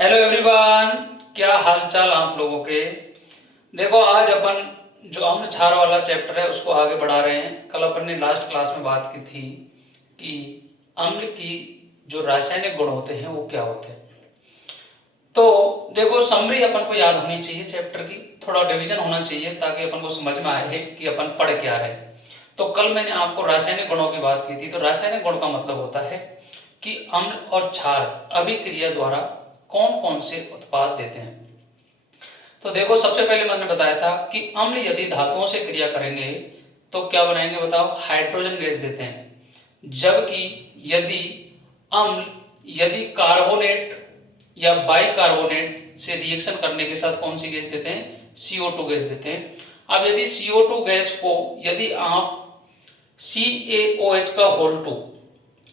Hello everyone, क्या हाल चाल आप लोगों के। देखो, आज अपन जो अम्ल क्षार वाला चैप्टर है उसको आगे बढ़ा रहे हैं। कल अपन ने लास्ट क्लास में बात की थी कि अम्ल की जो रासायनिक गुण होते हैं वो क्या होते हैं। तो देखो, समरी अपन को याद होनी चाहिए चैप्टर की, थोड़ा रिवीजन होना चाहिए ताकि अपन को समझ में आए कि अपन पढ़ क्या रहे हैं। तो कल मैंने आपको रासायनिक गुणों की बात की थी। तो रासायनिक गुण का मतलब होता है कि अम्ल और क्षार अभिक्रिया द्वारा कौन कौन से उत्पाद देते हैं। तो देखो, सबसे पहले मैंने बताया था कि अम्ल यदि धातुओं से क्रिया करेंगे तो क्या बनाएंगे बताओ, हाइड्रोजन गैस देते हैं। जबकि यदि अम्ल यदि कार्बोनेट या बाइकार्बोनेट से रिएक्शन करने के साथ कौन सी गैस देते हैं, CO2 गैस देते हैं। अब यदि CO2 गैस को यदि आप CaOH का होल 2,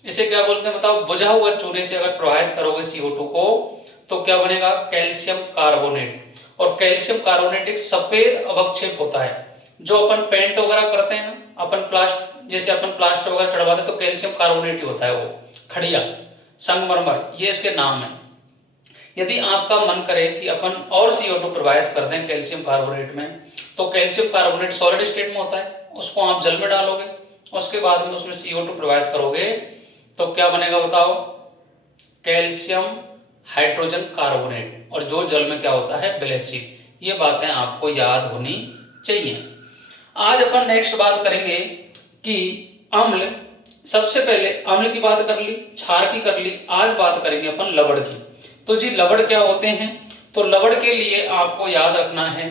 इसे क्या बोलते हैं बताओ, बुझा हुआ चूने से अगर प्रवाहित करोगे CO2 को तो क्या बनेगा, कैल्शियम कार्बोनेट। और कैल्शियम कार्बोनेट एक सफेद अवक्षेप होता है। जो अपन पेंट वगैरह करते हैं ना, अपन जैसे अपन प्लास्टर वगैरह चढ़वाते तो कैल्शियम कार्बोनेट ही होता है, वो खड़िया संगमरमर, ये इसके नाम है। यदि आपका मन करे कि अपन और CO2 प्रवाहित कर दें कैल्शियम कार्बोनेट में, तो कैल्शियम कार्बोनेट सॉलिड स्टेट में होता है, उसको आप जल में डालोगे, उसके बाद में उसमें CO2 प्रवाहित करोगे तो क्या बनेगा बताओ, कैल्शियम हाइड्रोजन कार्बोनेट। और जो जल में क्या होता है, ब्लैक एसिड। ये बातें आपको याद होनी चाहिए। आज अपन नेक्स्ट बात करेंगे कि अम्ल, सबसे पहले अम्ल की बात कर ली, क्षार की कर ली, आज बात करेंगे अपन लवण की। तो जी लवण क्या होते हैं, तो लवण के लिए आपको याद रखना है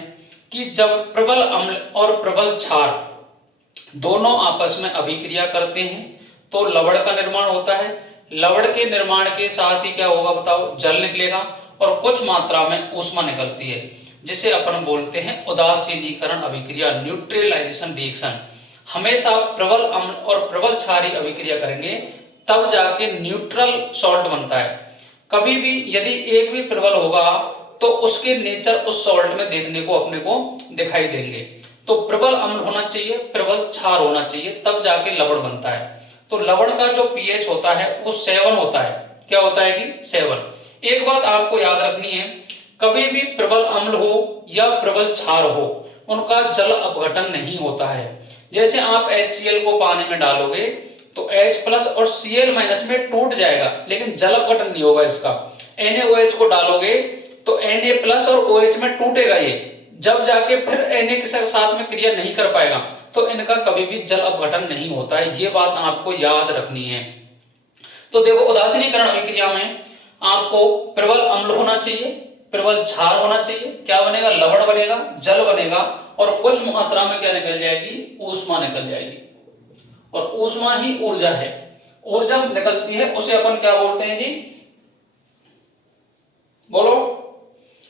कि जब प्रबल अम्ल और प्रबल क्षार दोनों आपस में अभिक्रिया करते हैं तो लवण का निर्माण होता है। लवण के निर्माण के साथ ही क्या होगा बताओ, जल निकलेगा और कुछ मात्रा में ऊष्मा निकलती है, जिसे अपन बोलते हैं उदासीनीकरण अभिक्रिया, न्यूट्रलाइजेशन रिएक्शन। हमेशा प्रबल अम्ल और प्रबल क्षार अभिक्रिया करेंगे तब जाके न्यूट्रल सॉल्ट बनता है। कभी भी यदि एक भी प्रबल होगा तो उसके नेचर उस सॉल्ट में देखने को अपने को दिखाई देंगे। तो प्रबल अम्ल होना चाहिए, प्रबल क्षार होना चाहिए, तब जाके लवण बनता है। तो लवण का जो पीएच होता है वो 7 होता है। क्या होता है जी, 7। एक बात आपको याद रखनी है, कभी भी प्रबल अम्ल हो या प्रबल क्षार हो, उनका जल अपघटन नहीं होता है। जैसे आप HCl को पानी में डालोगे तो H+ और Cl- में टूट जाएगा, लेकिन जल अपघटन नहीं होगा इसका। NaOH को डालोगे तो Na+ और OH में टूटेगा ये, जब जाके फिर Na के साथ में क्रिया नहीं कर पाएगा, तो इनका कभी भी जल अपघटन नहीं होता है। ये बात आपको याद रखनी है। तो देखो, उदासीनीकरण अभिक्रिया में आपको प्रबल अम्ल होना चाहिए, प्रबल क्षार होना चाहिए, क्या बनेगा, लवण बनेगा, जल बनेगा, और कुछ मात्रा में क्या निकल जाएगी, ऊष्मा निकल जाएगी। और ऊष्मा ही ऊर्जा है। ऊर्जा निकलती है उसे अपन क्या बोलते हैं जी, बोलो,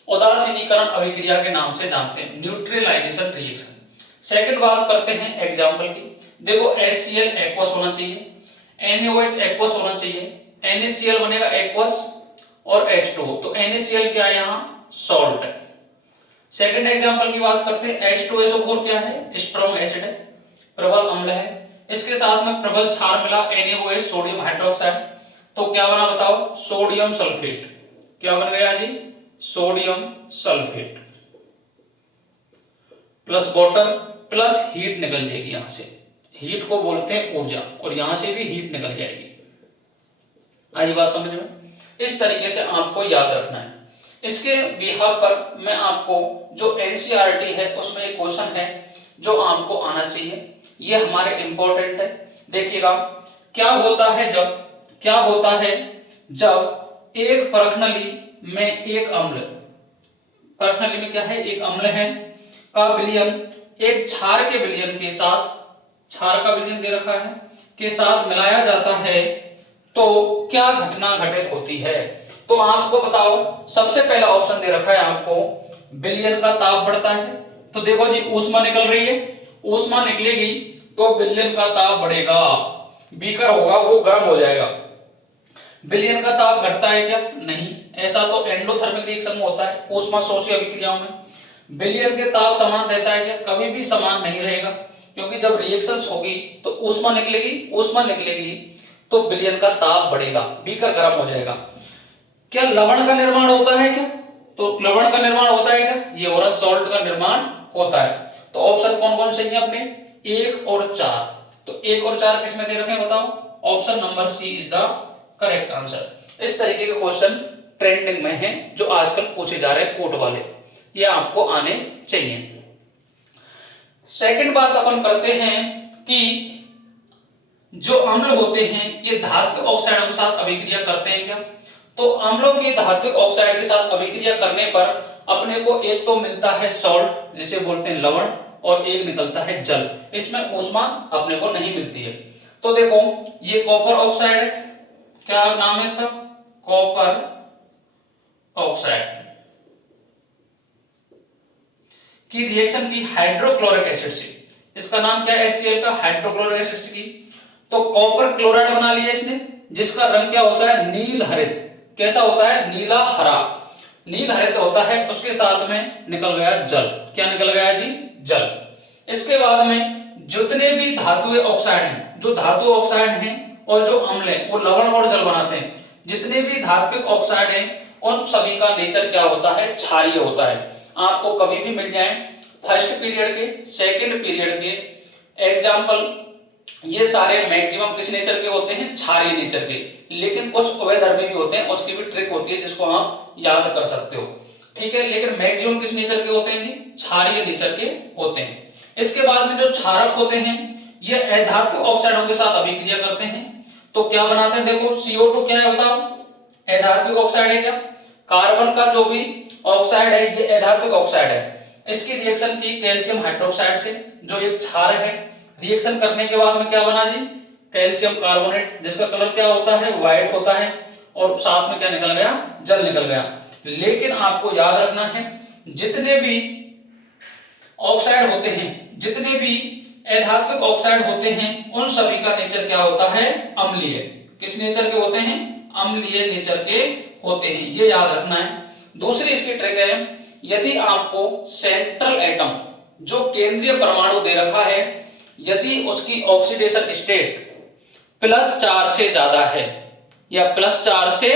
उदासीनीकरण अभिक्रिया के नाम से जानते हैं, न्यूट्रलाइजेशन रिएक्शन। सेकंड बात करते हैं एग्जांपल की। देखो, HCl एक्वस होना चाहिए, NaOH एक्वस होना चाहिए, NaCl बनेगा एक्वस और H2O। तो NaCl क्या है, यहाँ सॉल्ट है। सेकंड एग्जांपल की बात करते हैं, H2SO4 क्या है, स्ट्रॉन्ग एसिड है, प्रबल अम्ल है। इसके साथ में प्रबल क्षार मिला, NaOH सोडियम हाइड्रोक्साइड, तो क्या बना बताओ, सोडियम सल्फेट। क्या बन गया जी, sodium sulphate plus water plus heat निकल जाएगी यहां से, हीट को बोलते हैं ऊर्जा, और यहां से भी हीट निकल जाएगी। आई बात समझ में। इस तरीके से आपको याद रखना है। इसके बिहार पर मैं आपको जो एनसीईआरटी है उसमें एक क्वेश्चन है जो आपको आना चाहिए, ये हमारे इंपॉर्टेंट है। देखिएगा, क्या होता है जब एक परखनली में एक अम्ल, परखनली में क्या है, एक अम्ल है का विलयन एक क्षार के विलयन के साथ, क्षार का विलयन दे रखा है, के साथ मिलाया जाता है तो क्या घटना घटित होती है। तो आपको बताओ, सबसे पहला ऑप्शन दे रखा है आपको, विलयन का ताप बढ़ता है। तो देखो जी, ऊष्मा निकल रही है, ऊष्मा निकलेगी तो विलयन का ताप बढ़ेगा, बीकर होगा वो गर्म हो जाएगा। विलयन का ताप घटता है क्या, नहीं, ऐसा तो एंडोथर्मिक रिएक्शन में होता है, ऊष्मा शोषी अभिक्रियाओं में। विलयन के ताप समान रहता है क्या, कभी भी समान नहीं रहेगा, क्योंकि जब रिएक्शंस होगी तो ऊष्मा निकलेगी तो विलयन का ताप बढ़ेगा, बीकर गर्म हो जाएगा। क्या लवण का निर्माण होता है क्या? तो लवण का निर्माण होता है क्या? ये हो रहा सॉल्ट का निर्माण होता है। तो ऑप्शन कौन कौन सही है अपने? 1 और 4। तो 1 और 4 किस में दे रखे हैं बताओ? Option number C is the correct answer. इस तरीके के क्वेश्चन ट्रेंडिंग में हैं जो आजकल पूछे जा रहे हैं कोट वाले, ये आपको आने चाहिए। सेकंड बात अपन करते हैं कि जो अम्ल होते हैं ये धात्विक ऑक्साइडों के साथ अभिक्रिया करते हैं क्या? तो अम्लों की धात्विक ऑक्साइड के साथ अभिक्रिया करने पर अपने को एक तो मिलता है सॉल्ट जिसे बोलते हैं लवण, और एक निकलता है जल। इसमें ऊष्मा अपने को नहीं मिलती है। तो देखो ये कॉपर ऑक्साइड है, क्या नाम है इसका? कॉपर ऑक्साइड की रिएक्शन की हाइड्रोक्लोरिक एसिड से, इसका नाम क्या है HCl का? हाइड्रोक्लोरिक एसिड से की। तो कॉपर क्लोराइड बना लिया इसने, जिसका रंग क्या होता है? नील हरित। कैसा होता है? नीला हरा, नील हरित होता है। उसके साथ में निकल गया जल। क्या निकल गया जी? जल। इसके बाद में जितने भी धातुएं ऑक्साइड हैं, जो धातु ऑक्साइड हैं और जो अम्ल है वो लवण और जल बनाते हैं। जितने भी धात्विक ऑक्साइड हैं उन सभी का नेचर क्या होता है? क्षारीय होता है। आपको कभी भी मिल जाए फर्स्ट पीरियड के, सेकंड पीरियड के एग्जाम्पल, ये सारे मैक्सिमम किस नेचर के होते हैं? क्षारीय नेचर के। लेकिन कुछ अवैधर्मी भी होते हैं, उसकी भी ट्रिक होती है जिसको आप याद कर सकते हो, ठीक है। लेकिन मैक्सिमम किस नेचर के होते हैं जी? क्षारीय नेचर के होते हैं। इसके बाद में जो क्षारक होते हैं ये अधात्विक ऑक्साइडों के साथ अभिक्रिया करते हैं। तो क्या बनाते हैं? देखो CO2 क्या है बताओ? अधात्विक ऑक्साइड है क्या? कार्बन का जो भी ऑक्साइड है ये अधात्विक ऑक्साइड है। इसकी रिएक्शन की कैल्शियम हाइड्रोक्साइड से, जो एक क्षार है। रिएक्शन करने के बाद में क्या बना जी? कैल्शियम कार्बोनेट, जिसका कलर क्या होता है? व्हाइट होता है। और साथ में क्या निकल गया? जल निकल गया। लेकिन आपको याद रखना है जितने भी ऑक्साइड होते हैं, जितने भी अधात्विक ऑक्साइड होते हैं उन सभी का नेचर क्या होता है? अम्लीय। किस नेचर के होते हैं? अम्लीय नेचर के होते हैं, ये याद रखना है। दूसरी इसकी ट्रिक है, यदि आपको सेंट्रल एटम जो केंद्रीय परमाणु दे रखा है, यदि उसकी ऑक्सीडेशन स्टेट +4 से ज्यादा है या +4 से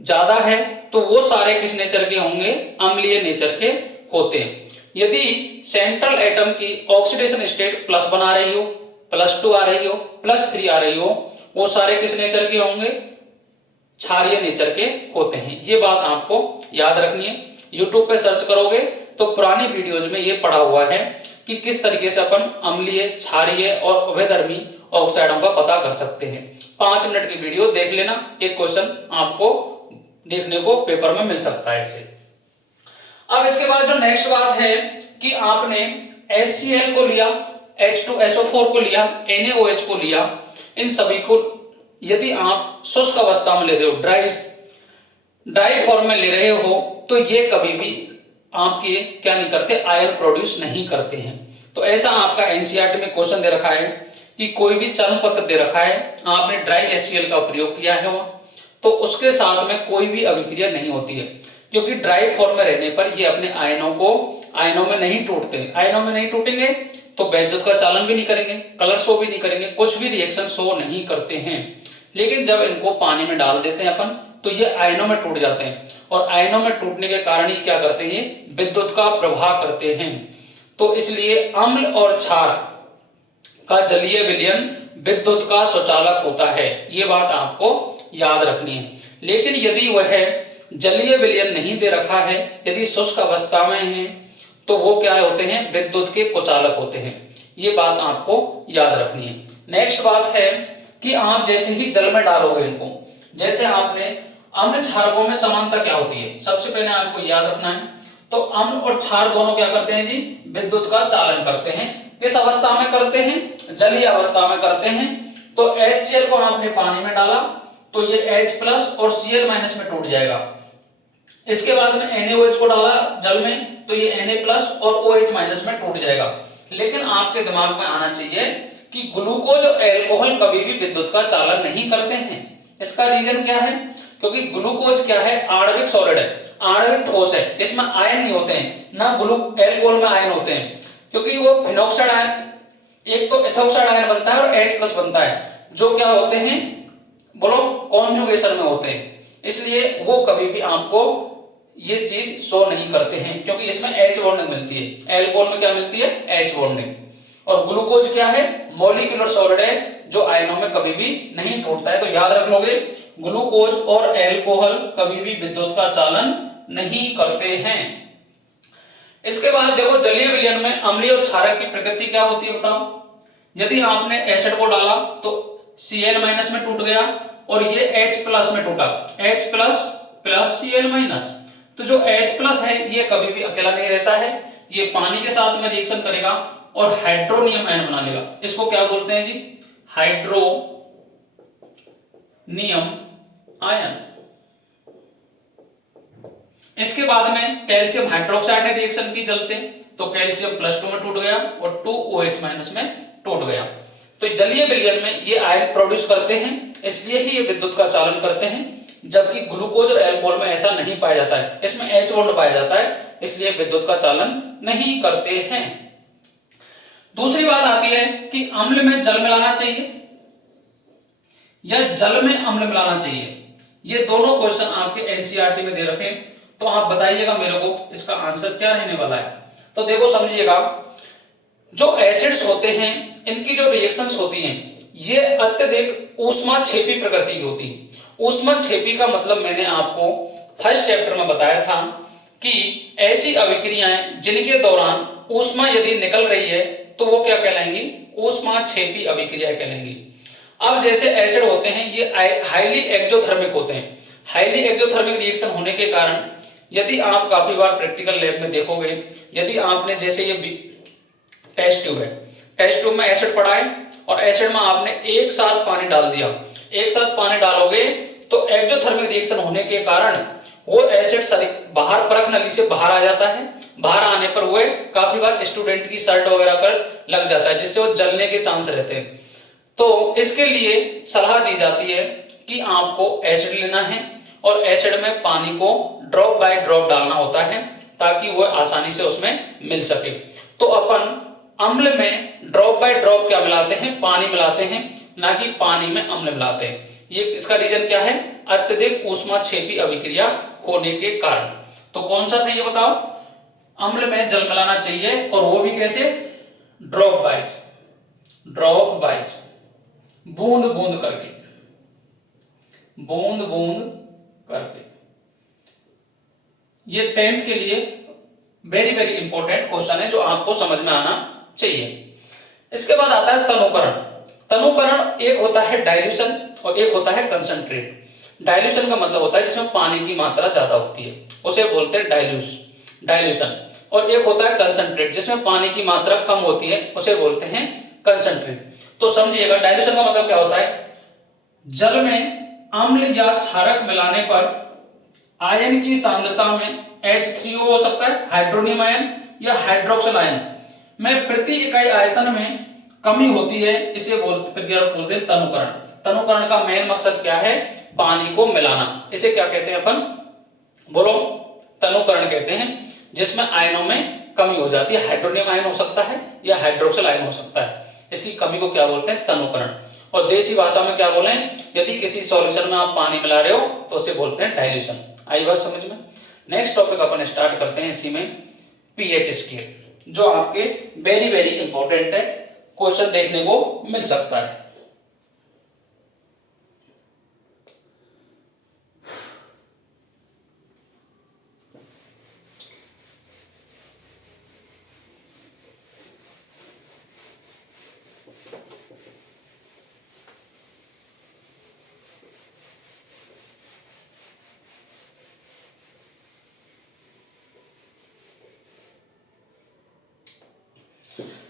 ज्यादा है तो वो सारे किस नेचर के होंगे? अम्लीय नेचर के होते हैं। यदि सेंट्रल एटम की ऑक्सीडेशन स्टेट +1 आ रही हो, +2 आ रही हो, +3 आ रही हो, वो सारे किस नेचर के होंगे? क्षारीय नेचर के होते हैं। ये बात आपको याद रखनी है। YouTube पे सर्च करोगे तो पुरानी वीडियोज में ये पढ़ा हुआ है कि किस तरीके से अपन अम्लीय, क्षारीय और अवैधर्मी ऑक्साइडों का पता कर सकते हैं। 5 मिनट की वीडियो देख लेना, एक क्वेश्चन आपको देखने को पेपर में मिल सकता है इससे। अब इसके बाद जो नेक्स्ट बात है कि आपने HCl को लिया, H2SO4 को लिया, NaOH को लिया, इन सभी को यदि आप शुष्क अवस्था में ले रहे हो, ड्राई फॉर्म में ले रहे हो, तो ये कभी भी आपके क्या नहीं करते? आयन प्रोड्यूस नहीं करते हैं। तो ऐसा आपका एनसीईआरटी में क्वेश्चन दे रखा है कि कोई भी चरण पत्र दे रखा है, आपने ड्राई HCl का प्रयोग किया है वहां, तो उसके साथ में कोई भी अभिक्रिया नहीं होती है, क्योंकि ड्राई फॉर्म में रहने पर ये अपने आयनों में नहीं टूटते। आयनों में नहीं टूटेंगे तो वैद्युत का चालन भी नहीं करेंगे, कलर शो भी नहीं करेंगे, कुछ भी रिएक्शन शो नहीं करते हैं। लेकिन जब इनको पानी में डाल देते हैं अपन तो ये आयनों में टूट जाते हैं, और आयनों में टूटने के कारण ही क्या करते हैं? विद्युत का प्रवाह करते हैं। तो इसलिए अम्ल और क्षार का जलीय विलयन विद्युत का स्वचालक होता है, ये बात आपको याद रखनी है। लेकिन यदि वह जलीय विलयन नहीं दे रखा है, यदि शुष्क अवस्था में है, तो वो क्या होते हैं? विद्युत के कुचालक होते हैं। ये बात आपको याद रखनी है। नेक्स्ट बात है कि आप जैसे ही जल में डालोगे इनको, जैसे आपने अम्ल क्षारकों में समानता क्या होती है, सबसे पहले आपको याद रखना है। तो अम्ल और क्षार दोनों क्या करते हैं जी? विद्युत का चालन करते हैं। किस अवस्था में करते हैं? जलीय अवस्था में करते हैं। तो HCl को आपने पानी में डाला तो ये H+ और Cl- में टूट जाएगा। इसके बाद में NaOH को डाला जल में तो ये Na+ और OH- में टूट जाएगा। लेकिन आपके दिमाग में आना चाहिए कि ग्लूकोज और एल्कोहल कभी भी विद्युत का चालन नहीं करते हैं। इसका रीजन क्या है? क्योंकि ग्लूकोज क्या है? आणविक सॉलिड है, आणविक ठोस है, इसमें आयन नहीं होते हैं, ना एल्कोहल में आयन होते हैं, क्योंकि वो फिनॉक्साइड आयन, एक तो एथोक्साइड आयन बनता है और H+ बनता है, जो क्या होते हैं? बोलो कॉन्जुगेशन में होते हैं। इसलिए वो कभी भी आपको ये चीज शो नहीं करते हैं, क्योंकि इसमें H बॉन्डिंग मिलती है। एल्कोहल में क्या मिलती है? H bonding. और ग्लूकोज क्या है? मॉलिक्यूलर सॉलिड है, जो आयनों में कभी भी नहीं टूटता है। तो याद रख लोगे, ग्लूकोज और एल्कोहल कभी भी विद्युत का चालन नहीं करते हैं। इसके बाद देखो, जलीय विलयन में अम्लीय और क्षारक की प्रकृति क्या होती है बताओ। यदि आपने एसिड को डाला तो Cl माइनस में टूट गया, और ये H प्लस में टूटा, H plus plus Cl minus. तो जो H प्लस है ये कभी भी अकेला नहीं रहता है, ये पानी के साथ में रिएक्शन करेगा और हाइड्रोनियम आयन बना लेगा। इसको क्या बोलते हैं जी? Hydronium ion. इसके बाद में कैल्शियम हाइड्रोक्साइड ने रिएक्शन की जल से, तो कैल्शियम +2 में टूट गया और 2OH माइनस में टूट गया। तो जलीय विलयन में ये आयन प्रोड्यूस करते हैं, इसलिए ही ये विद्युत का चालन करते हैं, जबकि ग्लूकोज और एल्कोहल में ऐसा नहीं पाया जाता है। इसमें H बॉन्ड पाया जाता है, इसलिए विद्युत का चालन नहीं करते हैं। दूसरी बात आती है कि अम्ल में जल मिलाना चाहिए या जल में अम्ल मिलाना चाहिए। ये दोनों क्वेश्चन आपके एनसीईआरटी में दे रखे, तो आप बताइएगा मेरे को इसका आंसर क्या रहने वाला है। तो देखो समझिएगा, जो एसिड्स होते हैं इनकी जो रिएक्शंस होती हैं ये अत्यधिक ऊष्माक्षेपी प्रकृति की होती है। ऊष्माक्षेपी का मतलब मैंने आपको फर्स्ट चैप्टर में बताया था कि ऐसी अभिक्रियाएं जिनके दौरान ऊष्मा यदि निकल रही है तो वो क्या कहलाएंगी? ऊष्माक्षेपी अभिक्रिया कहलाएंगी। अब जैसे एसिड होते हैं ये हाईली एक्सोथर्मिक होते हैं। हाईली एक्सोथर्मिक रिएक्शन होने के कारण यदि आप काफी बार प्रैक्टिकल लैब में देखोगे, यदि आपने जैसे ये टेस्ट ट्यूब है, टेस्ट ट्यूब में एसिड पड़ा है और एसिड में आपने एक साथ पानी डाल दिया, एक साथ पानी डालोगे तो एक्सोथर्मिक रिएक्शन होने के कारण वो एसिड बाहर परख नली से बाहर आ जाता है। बाहर आने पर वो काफी बार स्टूडेंट की शर्ट वगैरह पर लग जाता है, जिससे वो जलने के चांस रहते हैं। तो इसके लिए सलाह दी जाती है कि आपको एसिड लेना है और एसिड में पानी को ड्रॉप बाय ड्रॉप डालना होता है ताकि वह आसानी से उसमें मिल सके। तो अपन अम्ल में ड्रॉप बाय ड्रॉप क्या मिलाते हैं? पानी मिलाते हैं, ना कि पानी में अम्ल मिलाते हैं। ये इसका रीजन क्या है? अत्यधिक ऊष्माक्षेपी अभिक्रिया होने के कारण। तो कौन सा सही है बताओ? अम्ल में जल मिलाना चाहिए, और वो भी कैसे? ड्रॉप बाय बूंद बूंद करके, बूंद बूंद करके। ये 10th के लिए वेरी वेरी इंपॉर्टेंट क्वेश्चन है जो आपको समझ में आना चाहिए। इसके बाद आता है तनुकरण। तनुकरण एक होता है डाइल्यूशन और एक होता है कंसंट्रेट। डाइल्यूशन का मतलब होता है जिसमें पानी की मात्रा ज्यादा होती है, उसे बोलते हैं डाइल्यूशन। और एक होता है कंसंट्रेट जिसमें पानी की मात्रा कम होती है, उसे बोलते हैं कंसंट्रेट। तो समझिएगा, डाइल्यूशन का मतलब क्या होता है? जल में अम्ल या क्षारक मिलाने पर आयन की सांद्रता में H3O हो सकता है, हाइड्रोनियम आयन या हाइड्रोक्सिल आयन में प्रति इकाई आयतन में कमी होती है। इसे बोलते हैं तनुकरण। तनुकरण का मेन मकसद क्या है? पानी को मिलाना। इसे क्या कहते हैं अपन? बोलो। तनुकरण कहते हैं, जिसमें आयनों में कमी हो जाती है। हाइड्रोनियम आयन हो सकता है या हाइड्रोक्सिल आयन हो सकता है, इसकी कमी को क्या बोलते हैं? तनुकरण। और देसी भाषा में क्या बोले? यदि किसी सॉल्यूशन में आप पानी मिला रहे हो तो उसे बोलते हैं डाइल्यूशन। आई बात समझ में? नेक्स्ट टॉपिक अपन स्टार्ट करते हैं इसी में, पीएच स्केल, जो आपके वेरी वेरी इंपॉर्टेंट है, क्वेश्चन देखने को मिल सकता है।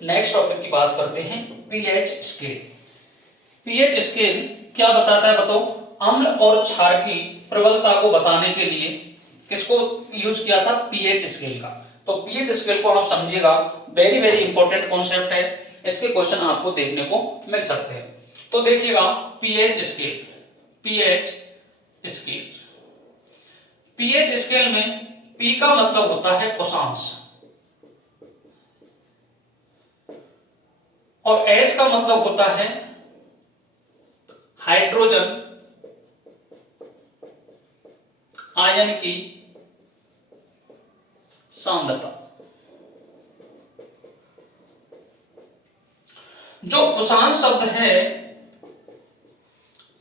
नेक्स्ट टॉपिक की बात करते हैं, पीएच स्केल। पीएच स्केल क्या बताता है बताओ? अम्ल और क्षार की प्रबलता को बताने के लिए किसको यूज किया था? पीएच स्केल का। तो पीएच स्केल को आप समझिएगा, वेरी वेरी इंपॉर्टेंट कॉन्सेप्ट है, इसके क्वेश्चन आपको देखने को मिल सकते हैं। तो देखिएगा, pH scale, pH scale, pH scale में पी का मतलब होता है पुषांश और H का मतलब होता है हाइड्रोजन, और Cl का मतलब होता है ऑक्सीजन। और Cl का मतलब होता है कार्बन डाइऑक्साइड। और N का मतलब होता है आयन की सांद्रता। जो पुसान शब्द है,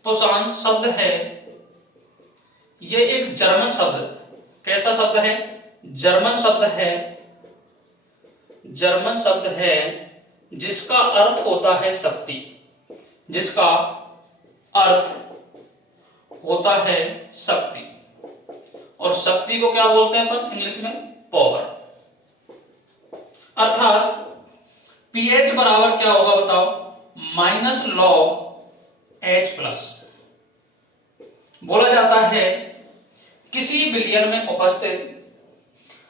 पुसान शब्द है, ये एक जर्मन शब्द, कैसा शब्द है? जर्मन शब्द है, जर्मन शब्द है जिसका अर्थ होता है शक्ति, जिसका अर्थ होता है शक्ति। और शक्ति को क्या बोलते हैं अपन इंग्लिश में? पावर। अर्थात pH बराबर क्या होगा बताओ? Minus log H plus. बोला जाता है किसी विलयन में उपस्थित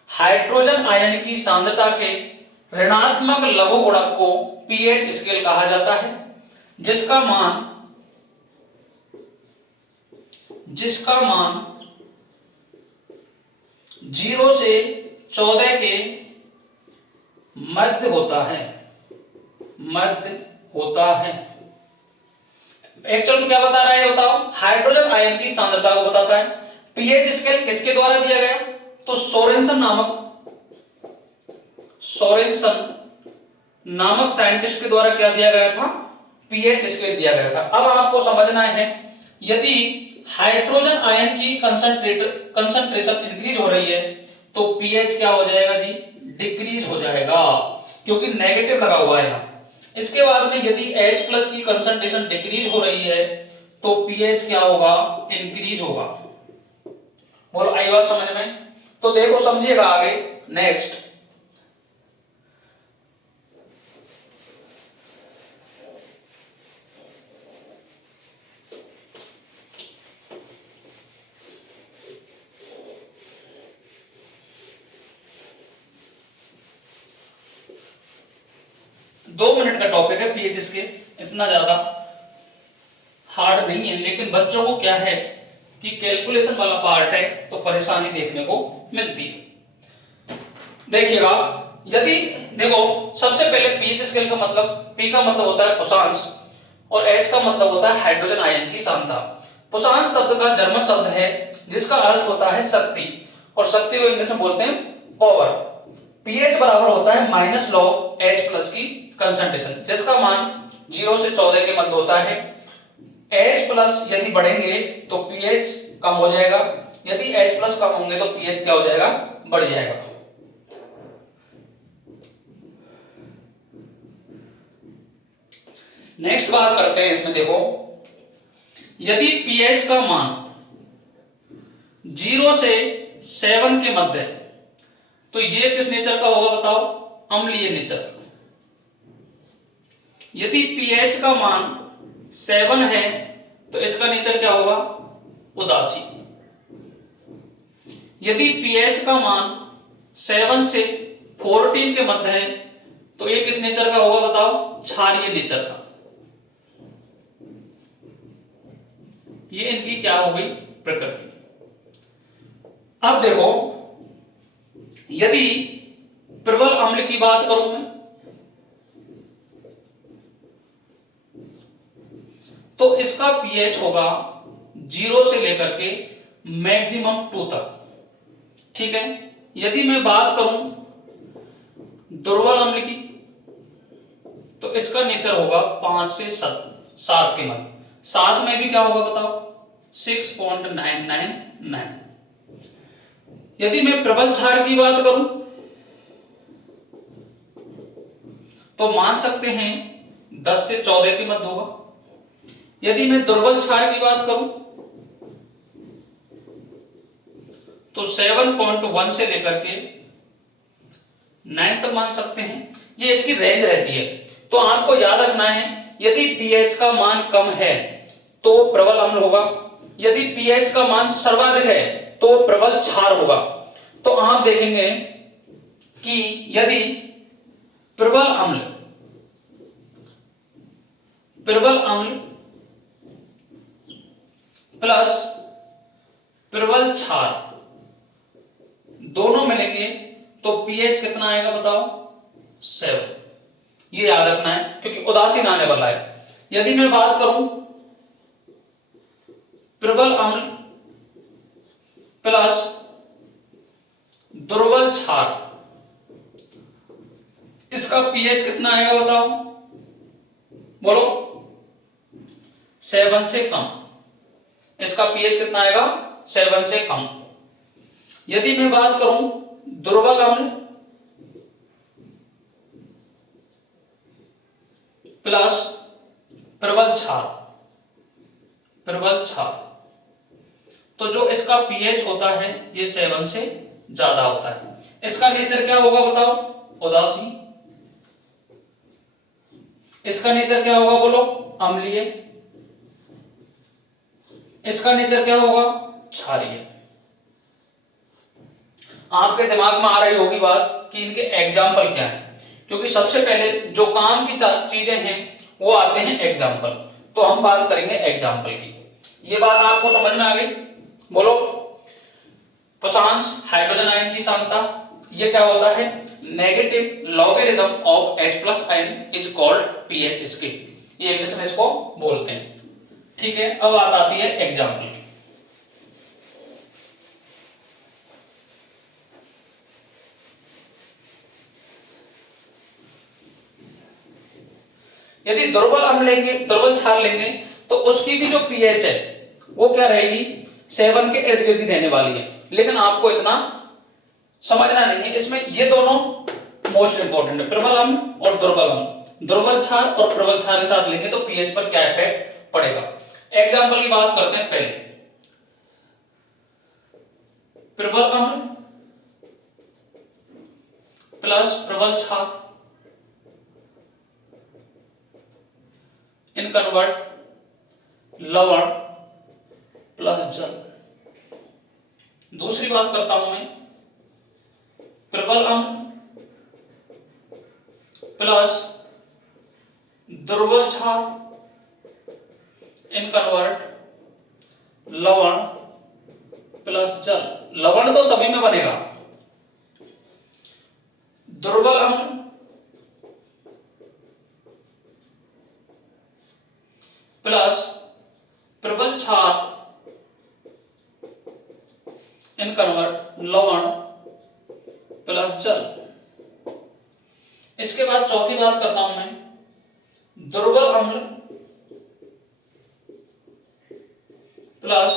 हाइड्रोजन आयन की सांद्रता के ऋणात्मक लघु गुणक को pH स्केल कहा जाता है, जिसका मान 0 से 14 के मध्य होता है, मध्य होता है। एक्चुअल में क्या बता रहा है बताओ? हाइड्रोजन आयन की सांद्रता को बताता है। pH स्केल किसके द्वारा दिया गया? तो सोरेनसन नामक साइंटिस्ट के द्वारा क्या दिया गया था? pH स्केल दिया गया था। अब आपको समझना है, यदि हाइड्रोजन आयन की कंसंट्रेशन इंक्रीज हो रही है तो pH क्या हो जाएगा जी? डिक्रीज हो जाएगा, क्योंकि नेगेटिव लगा हुआ है यहाँ। इसके बाद में यदि H प्लस की कंसंट्रेशन डिक्रीज हो रही है तो pH क्या होगा? इंक्रीज होगा। बोलो आई बात समझ में? तो देखो समझिएगा आगे। नेक्स्ट, दो मिनट का टॉपिक है pH स्केल, इतना ज्यादा हार्ड नहीं है, लेकिन बच्चों को क्या है कि कैलकुलेशन वाला पार्ट है तो परेशानी देखने को मिलती है। देखिएगा, यदि देखो सबसे पहले pH स्केल का मतलब, P का मतलब होता है पुसांस और H का मतलब होता है हाइड्रोजन आयन की सांद्रता। पुसांस शब्द का जर्मन शब्द है जिसका अर्थ होता है शक्ति, और शक्ति को इंग्लिश में बोलते हैं पावर। pH बराबर होता है माइनस लॉग H प्लस की कंसंट्रेशन, जिसका मान 0 से 14 के मध्य होता है। H प्लस यदि बढ़ेंगे तो pH कम हो जाएगा, यदि H प्लस कम होंगे तो pH क्या हो जाएगा? बढ़ जाएगा। नेक्स्ट बात करते हैं इसमें। देखो, यदि pH का मान 0 से 7 के मध्य है तो ये किस नेचर का होगा बताओ? अम्लीय नेचर। यदि pH का मान 7 है तो इसका नेचर क्या होगा? उदासी। यदि pH का मान 7 से 14 के मध्य है तो ये किस नेचर का होगा बताओ? क्षारीय नेचर का। ये इनकी क्या हो गई? प्रकृति। अब देखो, यदि प्रबल अम्ल की बात करूं मैं तो इसका pH होगा 0 से लेकर के मैक्सिमम 2 तक। ठीक है। यदि मैं बात करूं दुर्बल अम्ल की तो इसका नेचर होगा 5 से 7 के मध्य। 7 में भी क्या होगा बताओ? 6.999। यदि मैं प्रबल क्षार की बात करूं तो मान सकते हैं 10 से 14 के मध्य होगा। यदि मैं दुर्बल क्षार की बात करूं तो 7.1 से लेकर के 9 तक मान सकते हैं। ये इसकी रेंज रहती है। तो आपको याद रखना है, यदि pH का मान कम है तो प्रबल अम्ल होगा, यदि pH का मान सर्वाधिक है तो प्रबल क्षार होगा। तो आप देखेंगे कि यदि प्रबल अम्ल प्लस प्रबल क्षार दोनों मिलेंगे तो pH कितना आएगा बताओ? 7। ये याद रखना है क्योंकि उदासीन आने वाला है। यदि मैं बात करूं प्रबल अम्ल प्लस दुर्बल क्षार, इसका पीएच कितना आएगा बताओ, बोलो 7 से कम। इसका पीएच कितना आएगा, 7 से कम। यदि मैं बात करूं दुर्बल अम्ल प्लस प्रबल क्षार, प्रबल क्षार, तो जो इसका पीएच होता है ये 7 से ज्यादा होता है। इसका नेचर क्या होगा बताओ, उदासीन। इसका नेचर क्या होगा बोलो, अम्लीय। इसका नेचर क्या होगा, क्षारीय। आपके दिमाग में आ रही होगी बात कि इनके एग्जाम्पल क्या है, क्योंकि सबसे पहले जो काम की चीजें हैं वो आते हैं एग्जाम्पल। तो हम बात करेंगे एग्जाम्पल की। ये बात आपको समझ में आ गई, बोलो। पोसांस हाइड्रोजन आयन की सांद्रता, ये क्या होता है, negative logarithm of H plus ion is called pH scale, ये इंग्लिश में इसको बोलते हैं। ठीक है, अब बात आती है एग्जाम्पल की। यदि दुर्बल अम्ल लेंगे, दुर्बल क्षार लेंगे, तो उसकी भी जो पीएच है वो क्या रहेगी, 7 के इर्द गिर्द रहने वाली है। लेकिन आपको इतना समझना नहीं है, इसमें ये दोनों मोस्ट इंपॉर्टेंट है, प्रबल अम्ल और दुर्बल अम्ल। दुर्बल क्षार और प्रबल क्षार के साथ लेंगे तो पीएच पर क्या इफेक्ट पड़ेगा। एग्जाम्पल की बात करते हैं पहले। प्रबल अम्ल प्लस प्रबल क्षार इन कन्वर्ट लवण प्लस जल। दूसरी बात करता हूं मैं, प्रबल अम्ल प्लस दुर्बल क्षार इन कन्वर्ट लवण प्लस जल। लवण तो सभी में बनेगा। दुर्बल अम्ल प्लस प्रबल क्षार इन कन्वर्ट लवण प्लस जल। इसके बाद चौथी बात करता हूं मैं, दुर्बल अम्ल प्लस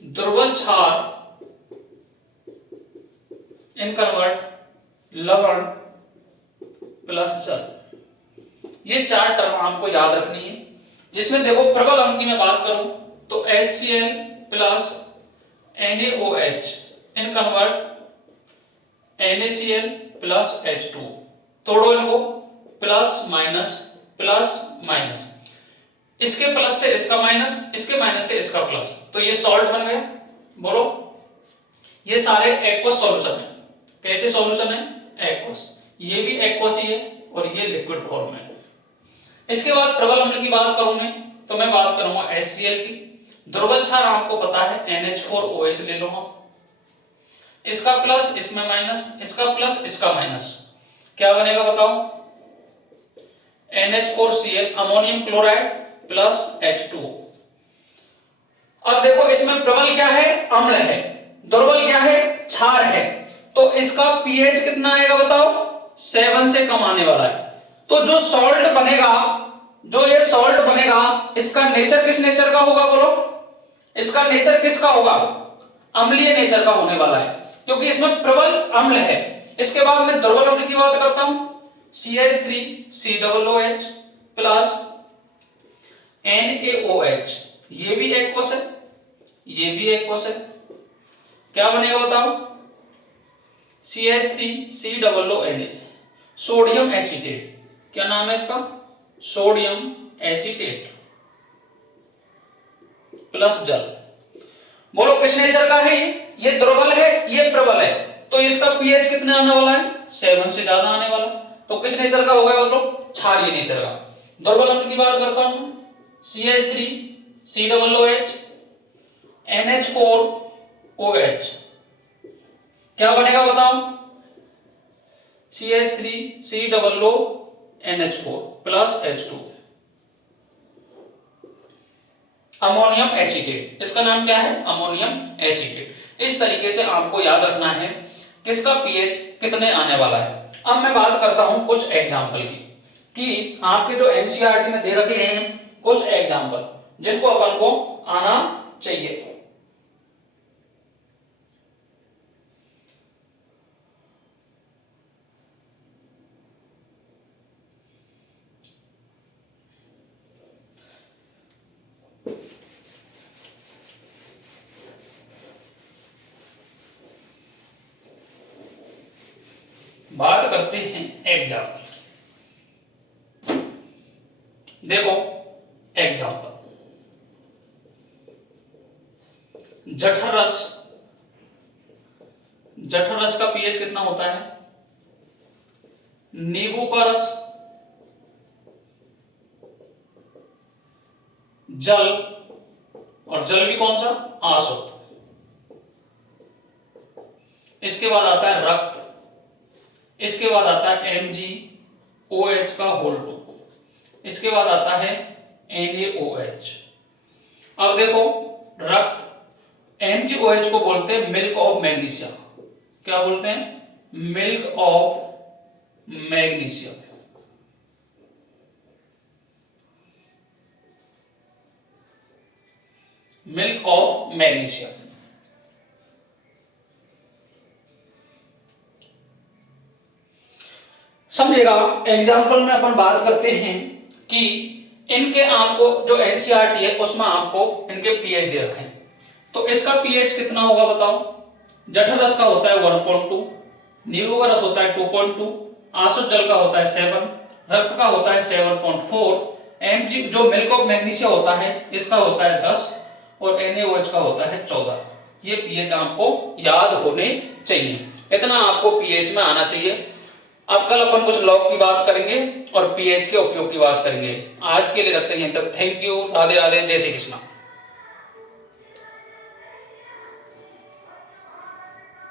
दुर्बल क्षार इन कन्वर्ट लवण प्लस जल। ये 4 टर्म आपको याद रखनी है, जिसमें देखो प्रबल अम्ल की मैं बात करूं तो HCl प्लस NaOH इन कन्वर्ट NaCl प्लस H2। तोड़ो इनको, प्लस माइनस, इसके प्लस से इसका माइनस, इसके माइनस से इसका प्लस, तो ये सॉल्ट बन गया। बोलो, ये सारे एक्वस सॉल्यूशन है। कैसे सॉल्यूशन है, एक्वस। ये भी एक्वस ही है और ये लिक्विड फॉर्म है। इसके बाद प्रबल अम्ल की बात करूं मैं तो मैं बात करूंगा HCl की। दुर्बल क्षार आपको पता है NH4OH ले लो हम, इसका प्लस इसमें माइनस, इसका प्लस इसका माइनस, क्या बनेगा बताओ, NH4Cl ammonium chloride plus H2। अब देखो इसमें प्रबल क्या है, अम्ल है, दुर्बल क्या है, क्षार है, तो इसका पीएच कितना आएगा बताओ, 7 से कम आने वाला है। तो जो सॉल्ट बनेगा, जो ये सॉल्ट बनेगा, इसका नेचर किस नेचर का होगा बोलो, इसका नेचर किसका होगा, अम्लीय नेचर का होने वाला है, क्योंकि इसमें प्रबल अम्ल है। इसके बाद मैं दुर्बल अम्ल की बात करता हूं, CH3COOH प्लस NaOH, ये भी एक्वस है, ये भी एक्वस है, क्या बनेगा बताओ, CH3COONA सोडियम एसीटेट। क्या नाम है इसका, सोडियम एसीटेट प्लस जल। बोलो किस नेचर का है ये दुर्बल है, ये प्रबल है, तो इसका पीएच कितना आने वाला है, 7 से ज्यादा आने वाला। तो किस नेचर का होगा बोलो, क्षारीय नेचर का। दुर्बल अम्ल की बात करता हूं, CH3COOH NH4OH, क्या बनेगा बताओ, CH3COONH4 plus H2 ammonium acetate. इसका नाम क्या है, अमोनियम एसीटेट। इस तरीके से आपको याद रखना है किसका पीएच कितने आने वाला है। अब मैं बात करता हूं कुछ एग्जाम्पल की, कि आपके जो एनसीईआरटी में दे रखे हैं कुछ एग्जाम्पल जिनको अपन को आना चाहिए। बात करते हैं एग्जाम्पल की। देखो एग्जाम्पल, जठर रस, जठर रस का पीएच कितना होता है? नींबू का रस, जल, और जल भी कौन सा? आसुत। इसके बाद आता है रक्त, इसके बाद आता है MgOH का होल 2, इसके बाद आता है NaOH। अब देखो रक्त, MgOH को बोलते हैं मिल्क ऑफ मैग्नीशियम। क्या बोलते हैं? Milk of magnesium. Milk of magnesium. समझेगा। एग्जाम्पल में अपन बात करते हैं कि इनके आपको जो एनसीईआरटी है उसमें आपको इनके पीएच दे रखे हैं, तो इसका पीएच कितना होगा बताओ? जठर रस का होता है 1.2, नींबू का रस होता है 2.2, आसुत जल का होता है 7, रक्त का होता है 7.4, Mg जो मिल्क ऑफ मैग्नीशियम होता है इसका होता है 10 और NaOH का होता है 14। ये पीएच आपको याद होने चाहिए, इतना आपको पीएच में आना चाहिए। अब कल अपन कुछ लॉग की बात करेंगे और पीएच के उपयोग की बात करेंगे। आज के लिए रखते हैं तब। Thank you. राधे राधे। जय श्री कृष्णा।